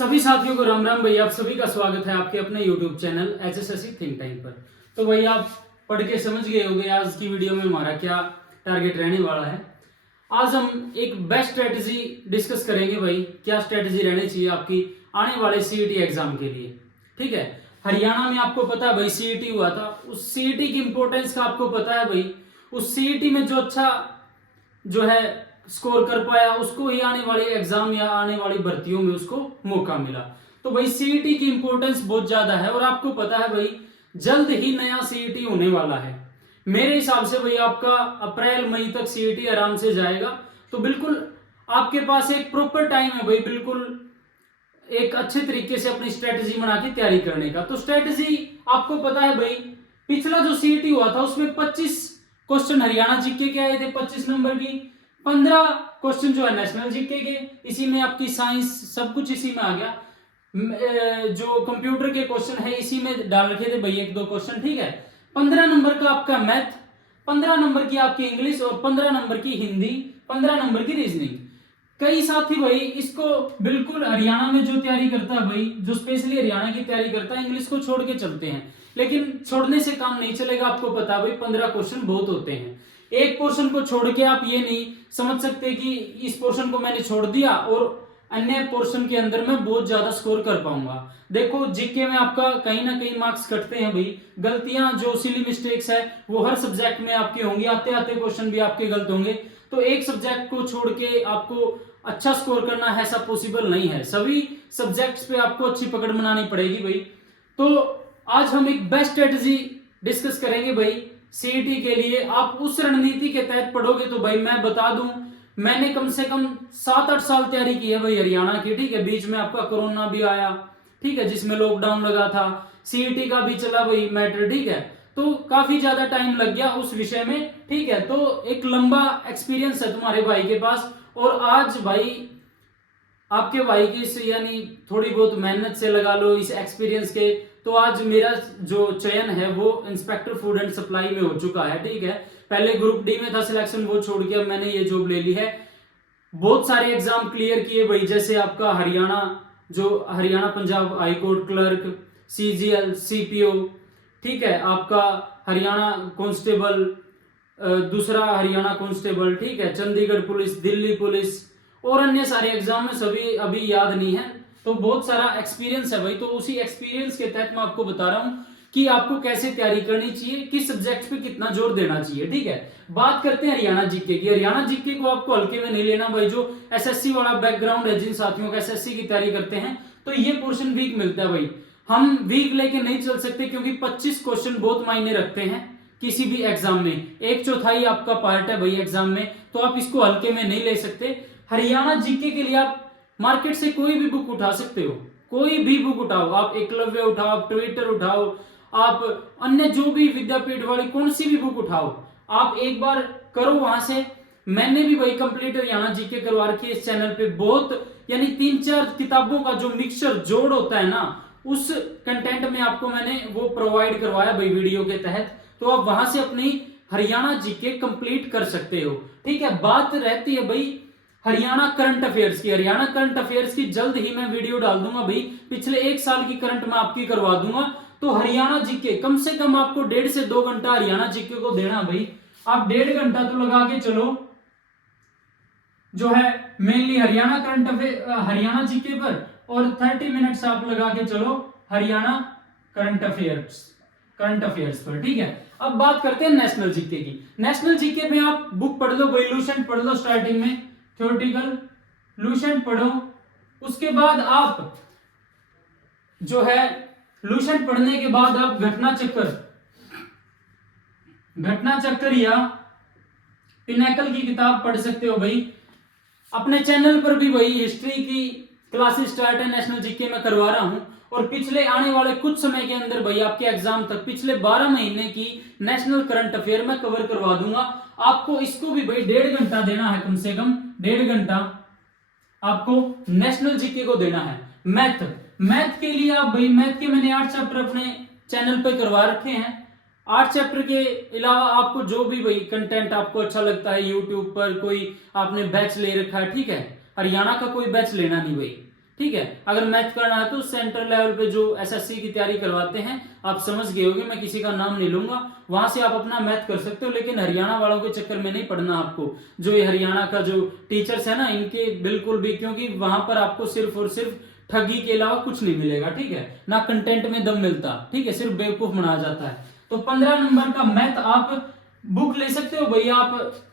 सभी साथियों को राम राम। भाई आप सभी का स्वागत है आपके अपने YouTube channel HSSC think time पर। तो भाई आप पढ़ के समझ गए होंगे आज की वीडियो में हमारा क्या टारगेट रहने वाला है। आज हम एक बेस्ट स्ट्रेटजी डिस्कस करेंगे। भाई क्या स्ट्रेटजी रहनी चाहिए आपकी आने वाले CET एग्जाम के लिए। ठीक है, हरियाणा में आपको पता है भाई CET हुआ था, उस CET की इंपॉर्टेंस का आपको पता है भाई। उस CET में जो अच्छा जो है स्कोर कर पाया उसको ही आने वाले एग्जाम या आने वाली भर्तियों में उसको मौका मिला। तो भाई CET की इंपॉर्टेंस बहुत ज्यादा है और आपको पता है भाई जल्द ही नया CET होने वाला है। मेरे हिसाब से भाई आपका अप्रैल मई तक CET आराम से जाएगा। तो बिल्कुल आपके पास एक प्रॉपर टाइम है भाई, बिल्कुल एक अच्छे तरीके से अपनी स्ट्रेटजी बना के तैयारी करने का। तो स्ट्रेटजी आपको पता है भाई, पिछला जो CET हुआ था उसमें 25 क्वेश्चन हरियाणा जीके के आए थे 25 नंबर की, 15 क्वेश्चन जो है नेशनल जीके के, इसी में आपकी साइंस सब कुछ इसी में आ गया। जो कंप्यूटर के क्वेश्चन है इसी में डाल रखे थे भाई एक दो क्वेश्चन। ठीक है, 15 नंबर का आपका मैथ, 15 नंबर की आपकी इंग्लिश और 15 नंबर की हिंदी, 15 नंबर की रीजनिंग। कई साथी भाई इसको बिल्कुल हरियाणा में जो तैयारी करता है भाई, जो स्पेशली हरियाणा की तैयारी करता है, इंग्लिश को छोड़ के चलते हैं। लेकिन छोड़ने से काम नहीं चलेगा, आपको पता है भाई 15 क्वेश्चन बहुत होते हैं। एक पोर्शन को छोड़ के आप ये नहीं समझ सकते कि इस पोर्शन को मैंने छोड़ दिया और अन्य पोर्शन के अंदर मैं बहुत ज्यादा स्कोर कर पाऊंगा। देखो जीके में आपका कहीं ना कहीं मार्क्स कटते हैं भाई, गलतियां जो सिली मिस्टेक्स है वो हर सब्जेक्ट में आपकी होंगी, आते आते क्वेश्चन भी आपके गलत होंगे। तो एक सब्जेक्ट को छोड़ के आपको अच्छा स्कोर करना है ऐसा पॉसिबल नहीं है, सभी सब्जेक्ट्स पे आपको अच्छी पकड़ बनानी पड़ेगी भाई। तो आज हम एक बेस्ट स्ट्रेटजी डिस्कस करेंगे भाई CET के लिए। आप उस रणनीति के तहत पढ़ोगे तो भाई मैं बता दूं, मैंने कम से कम 7-8 साल तैयारी की है भाई हरियाणा की। ठीक है, बीच में आपका कोरोना भी आया, ठीक है, जिसमें लॉकडाउन लगा था, CET का भी चला भाई मैटर। ठीक है, तो काफी ज्यादा टाइम लग गया उस विषय में। ठीक है, तो एक लंबा एक्सपीरियंस है तुम्हारे भाई के पास। और आज भाई आपके भाई की यानी थोड़ी बहुत मेहनत से लगा लो इस एक्सपीरियंस के, तो आज मेरा जो चयन है वो इंस्पेक्टर फूड एंड सप्लाई में हो चुका है। ठीक है, पहले ग्रुप डी में था सिलेक्शन, वो छोड़ के अब मैंने ये जॉब ले ली है। बहुत सारे एग्जाम क्लियर किए भाई, जैसे आपका Haryana Punjab high court clerk, CGL CPO, ठीक है, आपका हरियाणा कांस्टेबल, दूसरा हरियाणा कांस्टेबल, ठीक है, चंडीगढ़ पुलिस, दिल्ली पुलिस और अन्य सारे एग्जाम में सभी अभी याद नहीं है। तो बहुत सारा एक्सपीरियंस है भाई। तो उसी एक्सपीरियंस के तहत मैं आपको बता रहा हूं कि आपको कैसे तैयारी करनी चाहिए, किस सब्जेक्ट पे कितना जोर देना चाहिए। ठीक है, बात करते हैं हरियाणा जीके की। हरियाणा जीके को आपको हल्के में नहीं लेना भाई। जो SSC वाला बैकग्राउंड है, जिन साथियों का SSC की तैयारी करते हैं, तो ये पोर्शन वीक मिलता है भाई। हम वीक लेके नहीं चल सकते क्योंकि 25 क्वेश्चन बहुत मायने रखते हैं किसी भी एग्जाम में। 1/4 आपका पार्ट है भाई एग्जाम में, तो आप इसको हल्के में नहीं ले सकते। हरियाणा जीके के लिए आप मार्केट से कोई भी बुक उठा सकते हो, कोई भी बुक उठाओ, आप एकलव्य उठाओ, आप ट्विटर उठाओ, आप अन्य जो भी विद्यापीठ वाली कौन सी भी बुक उठाओ, आप एक बार करो वहां से। मैंने भी भाई कंप्लीट हरियाणा जीके करवा रखी है इस चैनल पे। बहुत यानी 3-4 किताबों का जो मिक्सचर जोड़ होता है ना, उस कंटेंट में आपको मैंने वो प्रोवाइड करवाया भाई वीडियो के तहत। तो आप वहां से अपनी हरियाणा जीके कंप्लीट कर सकते हो। ठीक है, बात रहती है भाई हरियाणा करंट अफेयर्स की। हरियाणा करंट अफेयर्स की जल्द ही मैं वीडियो डाल दूंगा भाई, पिछले 1 साल की करंट मैं आपकी करवा दूंगा। तो हरियाणा जीके कम से कम आपको 1.5 से 2 घंटा हरियाणा जीके को देना भाई। आप 1.5 घंटा तो लगा के चलो जो है mainly Haryana current affair Haryana GK पर, और 30 मिनट्स आप लगा के चलो हरियाणा करंट अफेयर्स पर। ठीक है, अब बात करते हैं नेशनल जीके की। नेशनल जीके में आप बुक पढ़ लो भाई, लूसेंट पढ़ लो स्टार्टिंग में, थ्योरेटिकल लूसेंट पढ़ो। उसके बाद आप जो है लूसेंट पढ़ने के बाद आप घटना चक्कर या पिनैकल की किताब पढ़ सकते हो भाई। अपने चैनल पर भी भाई हिस्ट्री की क्लासेस स्टार्ट है नेशनल जीके में करवा रहा हूं, और पिछले आने वाले कुछ समय के अंदर भाई आपके एग्जाम तक पिछले 12 महीने की नेशनल करंट अफेयर में कवर करवा दूंगा। आपको इसको भी भाई 1.5 घंटा देना है, कम से कम 1.5 घंटा आपको नेशनल जीके को देना है। मैथ के लिए आप भाई मैथ के मैंने 8 चैप्टर अपने चैनल पे करवा रखे हैं। 8 चैप्टर के अलावा आपको जो भी भाई कंटेंट आपको अच्छा लगता है, यूट्यूब पर कोई आपने बैच ले रखा है, ठीक है, हरियाणा का कोई बैच लेना नहीं भाई। ठीक है। अगर मैथ करना है तो सेंट्रल लेवल पे जो एसएससी की तैयारी करवाते हैं, आप समझ गए होंगे, मैं किसी का नाम नहीं लूंगा, वहां से आप अपना मैथ कर सकते हो। लेकिन हरियाणा वालों के चक्कर में नहीं पड़ना आपको। जो ये हरियाणा का जो टीचर्स है ना, इनके बिल्कुल भी, क्योंकि वहां पर आपको सिर्फ और सिर्फ ठगी के अलावा कुछ नहीं मिलेगा, ठीक है ना, कंटेंट में दम मिलता, ठीक है, सिर्फ बेवकूफ बनाया जाता है। तो 15 नंबर का मैथ आप बुक ले सकते हो भैया, आप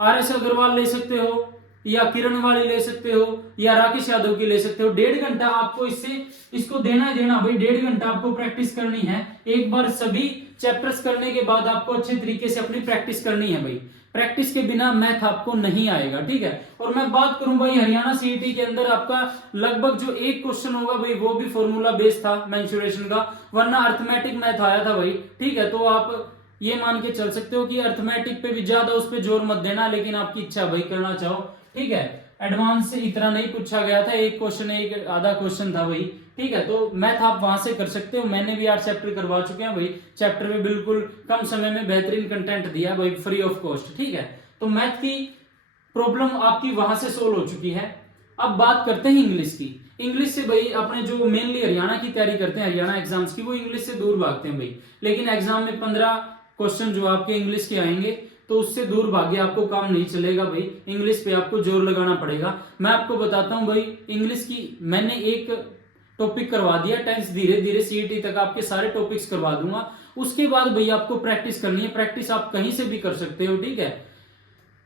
RS अग्रवाल ले सकते हो, या किरण वाली ले सकते हो, या राकेश यादव की ले सकते हो। 1.5 घंटा आपको इसको देना ही देना भाई, 1.5 घंटा आपको प्रैक्टिस करनी है। एक बार सभी चैप्टर्स करने के बाद आपको अच्छे तरीके से अपनी प्रैक्टिस करनी है भाई। प्रैक्टिस के बिना मैथ आपको नहीं आएगा, ठीक है। और मैं बात करूं भाई, हरियाणा सीईटी के अंदर आपका लगभग जो एक क्वेश्चन होगा भाई, वो भी फॉर्मूला बेस्ड था मेंसुरेशन का, वरना अर्थमेटिक मैथ आया था भाई, ठीक है। तो आप ये मान के चल सकते हो कि अर्थमेटिक पे भी ज्यादा उस पे जोर मत देना, लेकिन आपकी इच्छा भाई करना चाहो, ठीक है। एडवांस से इतना नहीं पूछा गया था, एक क्वेश्चन एक आधा क्वेश्चन था भाई, ठीक है। तो मैथ आप वहां से कर सकते हो। मैंने भी 8 चैप्टर करवा चुके हैं भाई, चैप्टर में बिल्कुल कम समय में बेहतरीन कंटेंट दिया भाई, फ्री ऑफ कॉस्ट, ठीक है। तो मैथ की प्रॉब्लम आपकी वहां से सोल्व हो चुकी है। अब बात करते हैं इंग्लिश की। इंग्लिश से भाई अपने जो मेनली हरियाणा की तैयारी करते हैं, हरियाणा एग्जाम्स की, वो इंग्लिश से दूर भागते हैं भाई। लेकिन एग्जाम में 15 क्वेश्चन जो आपके इंग्लिश के आएंगे, तो उससे दूर भागे आपको काम नहीं चलेगा भाई। इंग्लिश पे आपको जोर लगाना पड़ेगा। मैं आपको बताता हूं भाई, इंग्लिश की मैंने एक टॉपिक करवा दिया, टेंस धीरे धीरे सीईटी तक आपके सारे टॉपिक्स करवा दूंगा। उसके बाद भाई आपको प्रैक्टिस करनी है। प्रैक्टिस आप कहीं से भी कर सकते हो, ठीक है।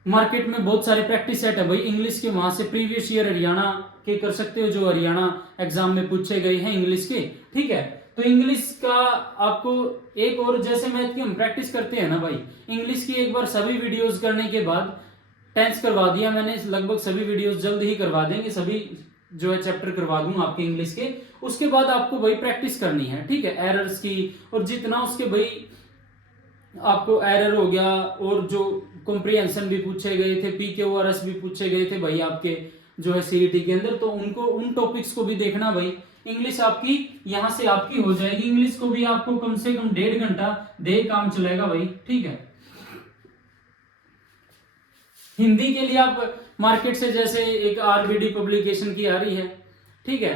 मार्केट में बहुत सारे प्रैक्टिस सेट है भाई इंग्लिश के, वहां से प्रीवियस ईयर हरियाणा के कर सकते हो, जो हरियाणा एग्जाम में पूछे गए हैं इंग्लिश के, ठीक है। तो इंग्लिश का आपको एक और, जैसे मैथ की हम प्रैक्टिस करते हैं ना भाई, इंग्लिश की एक बार सभी वीडियोस करने के बाद, टेंस करवा दिया मैंने, लगभग सभी वीडियोस जल्द ही करवा देंगे, सभी जो है चैप्टर करवा दूंगा आपके इंग्लिश के। उसके बाद आपको भाई प्रैक्टिस करनी है, ठीक है, एरर्स की, और जितना उसके भाई आपको एरर हो गया, और जो कॉम्प्रिहेंशन भी पूछे गए थे, PQRS भी पूछे गए थे भाई आपके जो है सीईटी के अंदर, तो उनको उन टॉपिक्स को भी देखना भाई। इंग्लिश आपकी यहां से आपकी हो जाएगी। इंग्लिश को भी आपको कम से कम 1.5 घंटा दे काम चलेगा भाई, ठीक है। हिंदी के लिए आप मार्केट से, जैसे एक RBD पब्लिकेशन की आ रही है, ठीक है,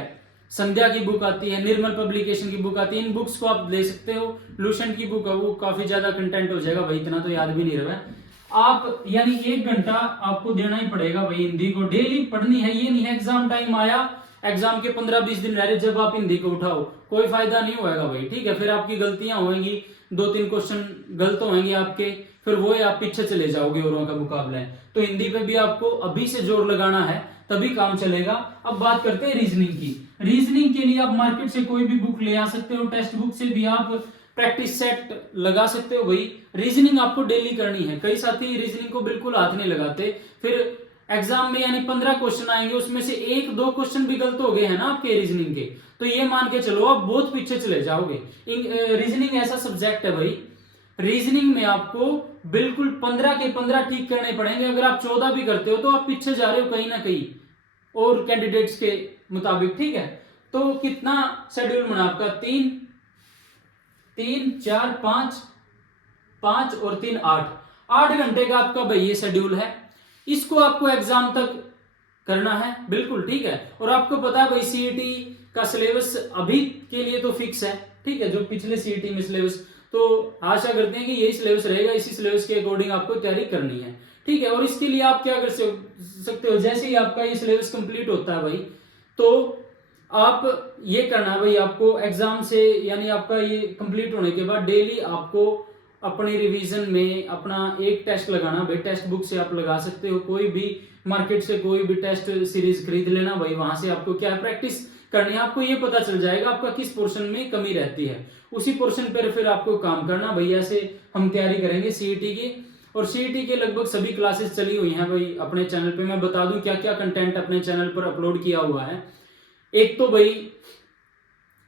संध्या की बुक आती है, निर्मल पब्लिकेशन की बुक आती है, इन बुक्स को आप ले सकते हो। लूसेंट की बुक है, वो काफी ज्यादा कंटेंट हो जाएगा भाई, इतना तो याद भी नहीं रहा है। आप यानी 1 घंटा आपको देना ही पड़ेगा भाई, हिंदी को डेली पढ़नी है। ये नहीं है एग्जाम टाइम आया, एग्जाम के 15-20 दिन रह रहे, जब आप हिंदी को उठाओ, कोई फायदा नहीं होगा भाई, ठीक है। फिर आपकी गलतियां होंगी, 2-3 क्वेश्चन गलत होंगे आपके, फिर वो आप पीछे चले जाओगे औरों का मुकाबला। तो हिंदी पे भी आपको अभी से जोर लगाना है, तभी काम चलेगा। अब बात करते हैं रीजनिंग की। रीजनिंग के लिए आप मार्केट से कोई भी बुक ले आ सकते हो, टेक्स्ट बुक से भी आप प्रैक्टिस सेट लगा सकते हो भाई। रीजनिंग आपको डेली करनी है। कई साथी रीजनिंग को बिल्कुल हाथ नहीं लगाते, फिर एग्जाम में यानी 15 क्वेश्चन आएंगे, उसमें से 1-2 क्वेश्चन भी गलत हो गए हैं ना आपके रीजनिंग के, तो ये मान के चलो आप बहुत पीछे चले जाओगे। रीजनिंग ऐसा सब्जेक्ट है भाई, रीजनिंग में आपको बिल्कुल 15 के 15 ठीक करने पड़ेंगे। अगर आप 14 भी करते हो तो आप पीछे जा रहे हो कहीं ना कहीं और कैंडिडेट्स के मुताबिक, ठीक है। तो कितना शेड्यूल बना आपका, 3 4 5 और 3 8 घंटे का आपका भाई ये शेड्यूल है। इसको आपको एग्जाम तक करना है, बिल्कुल ठीक है। और आपको पता है भाई सीईटी का सिलेबस अभी के लिए तो फिक्स है, ठीक है, जो पिछले सीईटी में सिलेबस, तो आशा करते हैं कि यही सिलेबस रहेगा, इसी सिलेबस के अकॉर्डिंग आपको तैयारी करनी है, ठीक है। और इसके लिए आप क्या कर सकते हो, जैसे ही आपका ये सिलेबस कंप्लीट होता है भाई, तो आप ये करना भाई, आपको एग्जाम से यानी आपका ये कंप्लीट होने के बाद डेली आपको अपनी रिवीजन में अपना एक टेस्ट लगाना भाई। टेक्स्ट बुक से आप लगा सकते हो, कोई भी मार्केट से कोई भी टेस्ट सीरीज खरीद लेना भाई, वहां से आपको क्या प्रैक्टिस करनी है, आपको ये पता चल जाएगा आपका किस पोर्शन में कमी रहती है, उसी पोर्शन पर फिर आपको काम करना भाई। ऐसे हम तैयारी करेंगे सीईटी की, और सीईटी के लगभग सभी क्लासेस चली हुई हैं भाई अपने चैनल पे। मैं बता दूं क्या क्या कंटेंट अपने चैनल पर अपलोड किया हुआ है। एक तो भाई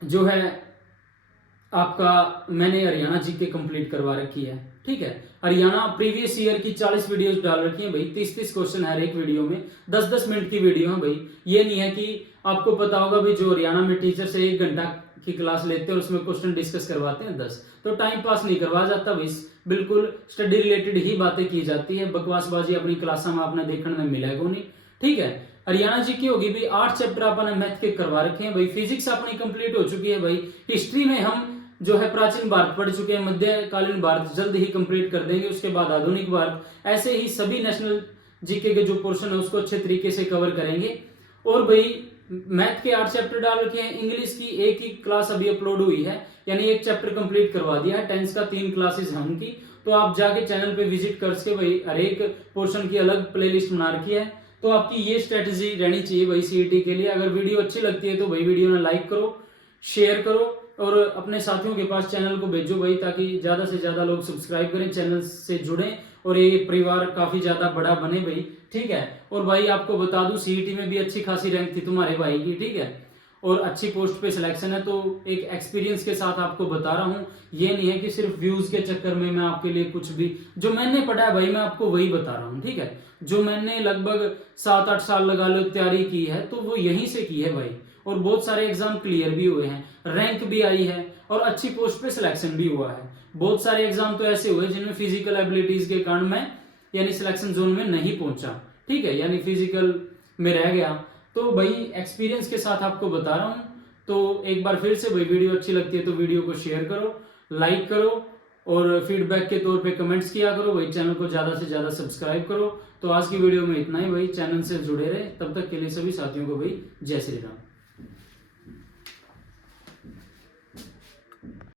जो है आपका मैंने हरियाणा जीके कंप्लीट करवा रखी है, ठीक है। हरियाणा प्रीवियस ईयर की 40 वीडियोस डाल रखी हैं भाई, 30-30 क्वेश्चन है एक वीडियो में, 10-10 मिनट की वीडियो है भाई। ये नहीं है कि आपको पता होगा भाई जो हरियाणा में टीचर से 1 घंटा की क्लास लेते हैं और उसमें क्वेश्चन डिस्कस करवाते हैं 10, तो टाइम पास नहीं करवाया जाता भाई, बिल्कुल स्टडी रिलेटेड ही बातें की जाती है। बकवासबाजी अपनी क्लास में आपने देखने में मिलेगा नहीं, ठीक है। हरियाणा जी की होगी भाई। 8 चैप्टर अपन मैथ के करवा रखे हैं भाई। फिजिक्स अपनी कंप्लीट हो चुकी है भाई। हिस्ट्री में हम जो है प्राचीन भारत पढ़ चुके हैं, मध्यकालीन भारत जल्द ही कंप्लीट कर देंगे, उसके बाद आधुनिक भारत, ऐसे ही सभी नेशनल जीके के जो पोर्शन है उसको अच्छे तरीके से कवर करेंगे। और भाई मैथ के 8 चैप्टर डाल रखे हैं। इंग्लिश की एक ही क्लास अभी अपलोड हुई है, यानी एक चैप्टर कंप्लीट करवा दिया है। 10th का 3 क्लासेस हैं उनकी, तो आप जाके चैनल पे विजिट करके भाई हर एक पोर्शन की अलग प्लेलिस्ट बना रखी है। तो आपकी ये स्ट्रेटेजी रहनी चाहिए भाई सीईटी के लिए। अगर वीडियो अच्छी लगती है तो भाई वीडियो में लाइक करो, शेयर करो और अपने साथियों के पास चैनल को भेजो भाई, ताकि ज्यादा से ज्यादा लोग सब्सक्राइब करें, चैनल से जुड़ें और ये परिवार काफी ज्यादा बड़ा बने भाई, ठीक है। और भाई आपको बता दूं सीईटी में भी अच्छी खासी रैंक थी तुम्हारे भाई की, ठीक है, और अच्छी पोस्ट पे सिलेक्शन है। तो एक एक्सपीरियंस के साथ आपको बता रहा हूँ, ये नहीं है कि सिर्फ व्यूज के चक्कर में मैं आपके लिए कुछ भी, जो मैंने पढ़ा है भाई मैं आपको वही बता रहा हूँ, ठीक है। जो मैंने लगभग 7-8 साल लगा लो तैयारी की है, तो वो यहीं से की है भाई। और बहुत सारे एग्जाम क्लियर भी हुए हैं, रैंक भी आई है और अच्छी पोस्ट पे सिलेक्शन भी हुआ है। बहुत सारे एग्जाम तो ऐसे हुए जिनमें फिजिकल एबिलिटीज के कारण मैं यानी सिलेक्शन जोन में नहीं पहुंचा, ठीक है, यानी फिजिकल में रह गया। तो भाई एक्सपीरियंस के साथ आपको बता रहा हूँ। तो एक बार फिर से भाई वीडियो अच्छी लगती है तो वीडियो को शेयर करो, लाइक करो और फीडबैक के तौर पे कमेंट्स किया करो भाई। चैनल को ज्यादा से ज्यादा सब्सक्राइब करो। तो आज की वीडियो में इतना ही भाई, चैनल से जुड़े रहे। तब तक के लिए सभी साथियों को भाई जय श्री राम।